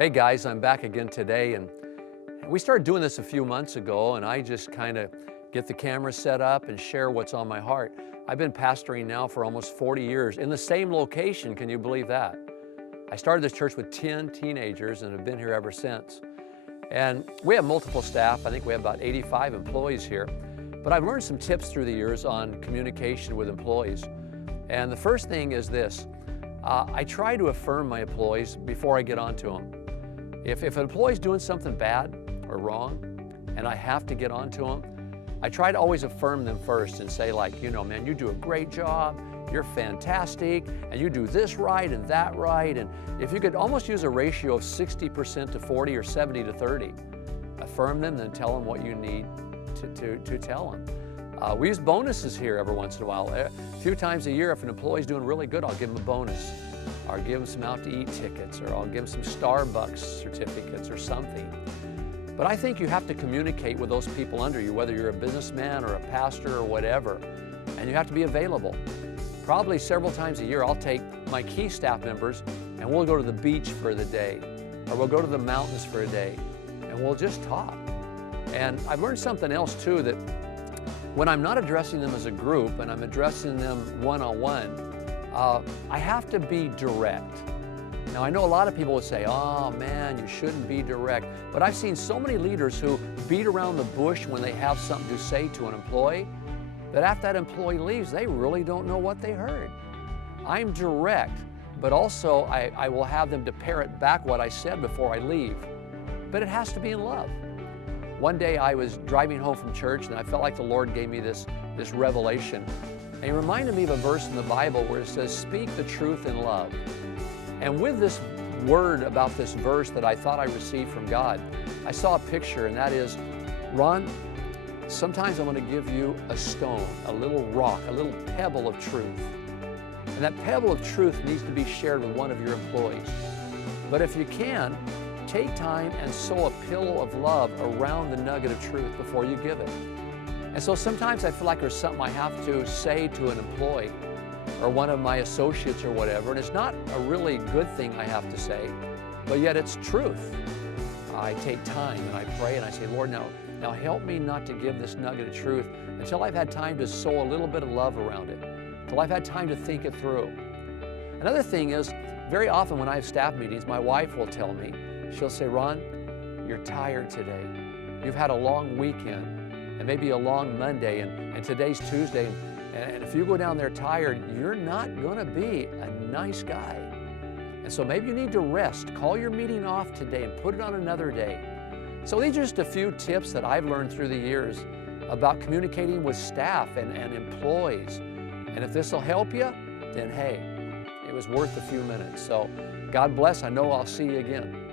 Hey guys, I'm back again today, and we started doing this a few months ago, and I just kind of get the camera set up and share what's on my heart. I've been pastoring now for almost 40 years in the same location. Can you believe that? I started this church with 10 teenagers and have been here ever since. And we have multiple staff. I think we have about 85 employees here. But I've learned some tips through the years on communication with employees. And the first thing is this. I try to affirm my employees before I get on to them. If an employee's doing something bad or wrong and I have to get on to them, I try to always affirm them first and say, like, you know, man, you do a great job, you're fantastic, and you do this right and that right. And if you could almost use a ratio of 60% to 40 or 70 to 30, affirm them, then tell them what you need to tell them. We use bonuses here every once in a while. A few times a year, if an employee's doing really good, I'll give them a bonus. Or give them some out-to-eat tickets, or I'll give them some Starbucks certificates or something. But I think you have to communicate with those people under you, whether you're a businessman or a pastor or whatever, and you have to be available. Probably several times a year, I'll take my key staff members and we'll go to the beach for the day, or we'll go to the mountains for a day, and we'll just talk. And I've learned something else too, that when I'm not addressing them as a group and I'm addressing them one-on-one, I have to be direct. Now, I know a lot of people would say, oh man, you shouldn't be direct. But I've seen so many leaders who beat around the bush when they have something to say to an employee, that after that employee leaves, they really don't know what they heard. I'm direct, but also I will have them to parrot back what I said before I leave. But it has to be in love. One day I was driving home from church and I felt like the Lord gave me this revelation. And he reminded me of a verse in the Bible where it says, speak the truth in love. And with this word about this verse that I thought I received from God, I saw a picture, and that is, Ron, sometimes I want to give you a stone, a little rock, a little pebble of truth. And that pebble of truth needs to be shared with one of your employees. But if you can, take time and sew a pillow of love around the nugget of truth before you give it. And so sometimes I feel like there's something I have to say to an employee or one of my associates or whatever, and it's not a really good thing I have to say, but yet it's truth. I take time and I pray and I say, Lord, now help me not to give this nugget of truth until I've had time to sow a little bit of love around it, until I've had time to think it through. Another thing is, very often when I have staff meetings, my wife will tell me, she'll say, Ron, you're tired today. You've had a long weekend. And maybe a long Monday, and today's Tuesday, and if you go down there tired, you're not going to be a nice guy. And so maybe you need to rest. Call your meeting off today and put it on another day. So these are just a few tips that I've learned through the years about communicating with staff and employees. And if this will help you, then hey, it was worth a few minutes. So God bless. I know I'll see you again.